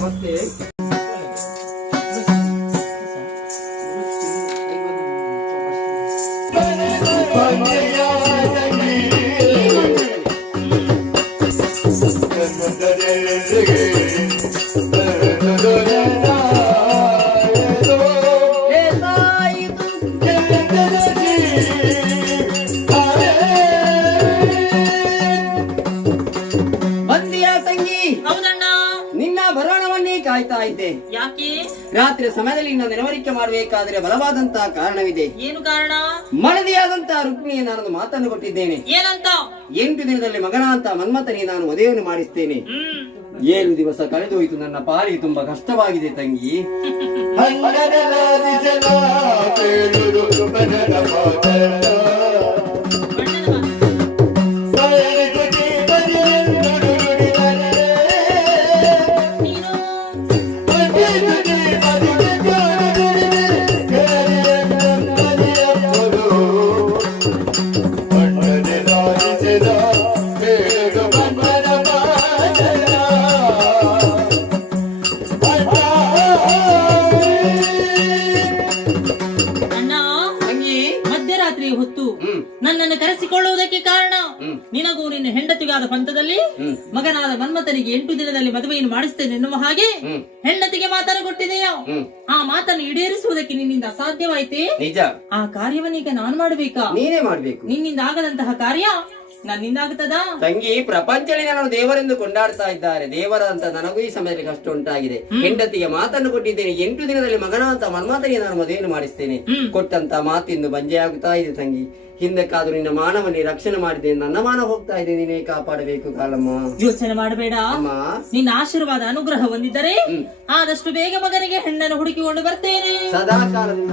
नमस्ते। ಕಾಯ್ತಾ ಇದ್ದೆ. ಯಾಕೆ? ರಾತ್ರಿ ಸಮಯದಲ್ಲಿ ನಿನ್ನ ನೆನವರಿಕೆ ಮಾಡಬೇಕಾದ್ರೆ ಬಲವಾದಂತಹ ಕಾರಣವಿದೆ. ಏನು ಕಾರಣ? ಮನದಿಯಾದಂತಹ ರುಕ್ಮಿಣಿಗೆ ನಾನೊಂದು ಮಾತನ್ನು ಕೊಟ್ಟಿದ್ದೇನೆ. ಏನಂತ? 8 ದಿನದಲ್ಲಿ ಮಗನ ಅಂತ ಮನ್ಮಥನಿಗೆ ನಾನು ಮದುವೆಯನ್ನು ಮಾಡಿಸ್ತೇನೆ. 7 ದಿವಸ ಕಳೆದೋಯ್ತು. ನನ್ನ ಪಾಲಿಗೆ ತುಂಬಾ ಕಷ್ಟವಾಗಿದೆ ತಂಗಿ. ನನ್ನನ್ನು ಕರೆಸಿಕೊಳ್ಳುವುದಕ್ಕೆ ಕಾರಣ ನಿನಗೂ ನಿನ್ನ ಹೆಂಡತಿಗಾದ ಪಂಥದಲ್ಲಿ ಮಗನಾದ ಮನ್ಮಥನಿಗೆ 8 ದಿನದಲ್ಲಿ ಮದುವೆಯನ್ನು ಮಾಡಿಸ್ತೇನೆ ಎನ್ನುವ ಹಾಗೆ ಹೆಂಡತಿಗೆ ಮಾತನ್ನು ಕೊಟ್ಟಿದೆಯಾ? ಆ ಮಾತನ್ನು ಈಡೇರಿಸುವುದಕ್ಕೆ ನಿನ್ನಿಂದ ಅಸಾಧ್ಯವಾಯಿತೆ. ನಿಜ. ಆ ಕಾರ್ಯವನ್ನೀಗ ನಾನು ಮಾಡಬೇಕಾ? ನೀನೇ ಮಾಡ್ಬೇಕು. ನಿನ್ನಿಂದ ಆಗದಂತಹ ಕಾರ್ಯ ನನ್ನಿಂದ ಆಗ್ತದಾ? ತಂಗಿ, ಪ್ರಪಂಚದಲ್ಲಿ ನಾನು ದೇವರೆಂದು ಕೊಂಡಾಡ್ತಾ ಇದ್ದಾರೆ. ದೇವರ ಅಂತ ನನಗೂ ಈ ಸಮಯದಲ್ಲಿ ಕಷ್ಟ ಉಂಟಾಗಿದೆ. ಹೆಂಡತಿಗೆ ಮಾತನ್ನು ಕೊಟ್ಟಿದ್ದೇನೆ. 8 ದಿನದಲ್ಲಿ ಮಗನ ಅಂತ ಮನ್ಮಥನಿಗೆ ನಾನು ಮದುವೆಯನ್ನು ಮಾಡಿಸ್ತೇನೆ. ಕೊಟ್ಟಂತ ಮಾತಿಂದು ಬಂಜೆ ಆಗುತ್ತಾ ಇದೆ ತಂಗಿ. ಹಿಂದಕ್ಕಾದ್ರೂ ನಿನ್ನ ಮಾನವನ್ನೇ ರಕ್ಷಣೆ ಮಾಡಿದ್ದೇನೆ. ನನ್ನ ಮಾನ ಹೋಗ್ತಾ ಇದೆ. ನೀನೇ ಕಾಪಾಡಬೇಕು ಕಾಲಮ್ಮ. ಯೋಚನೆ ಮಾಡಬೇಡ. ನಿನ್ನ ಆಶೀರ್ವಾದ ಅನುಗ್ರಹ ಹೊಂದಿದ್ದರೆ ಆದಷ್ಟು ಬೇಗ ಮಗನಿಗೆ ಹೆಣ್ಣನ್ನು ಹುಡುಕಿಕೊಂಡು ಬರ್ತೇನೆ. ಸದಾ ಕಾಲದಿಂದ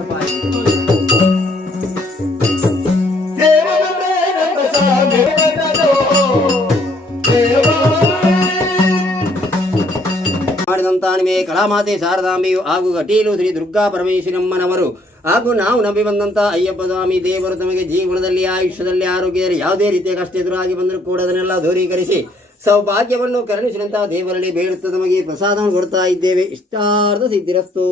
ಮಾಡಿದಂತಾನಿಮೆ ಕಲಾಮಾತೆ ಶಾರದಾಂಬೆಯು ಹಾಗೂ ಅಟೀಲು ಶ್ರೀ ದುರ್ಗಾ ಪರಮೇಶ್ವರಮ್ಮನವರು ಹಾಗೂ ನಾವು ನಂಬಿ ಬಂದಂತ ಅಯ್ಯಪ್ಪ ಸ್ವಾಮಿ ದೇವರು ತಮಗೆ ಜೀವನದಲ್ಲಿ ಆಯುಷ್ಯದಲ್ಲಿ ಆರೋಗ್ಯದಲ್ಲಿ ಯಾವುದೇ ರೀತಿಯ ಕಷ್ಟ ಎದುರಾಗಿ ಬಂದರೂ ಕೂಡ ಅದನ್ನೆಲ್ಲ ದೂರೀಕರಿಸಿ ಸೌಭಾಗ್ಯವನ್ನು ಕರುಣಿಸಿದಂತಹ ದೇವರಲ್ಲಿ ಬೇಡುತ್ತಾ ನಮಗೆ ಪ್ರಸಾದವನ್ನು ಕೊಡ್ತಾ ಇದ್ದೇವೆ. ಇಷ್ಟಾರ್ಥ ಸಿದ್ಧಿರಸ್ತು.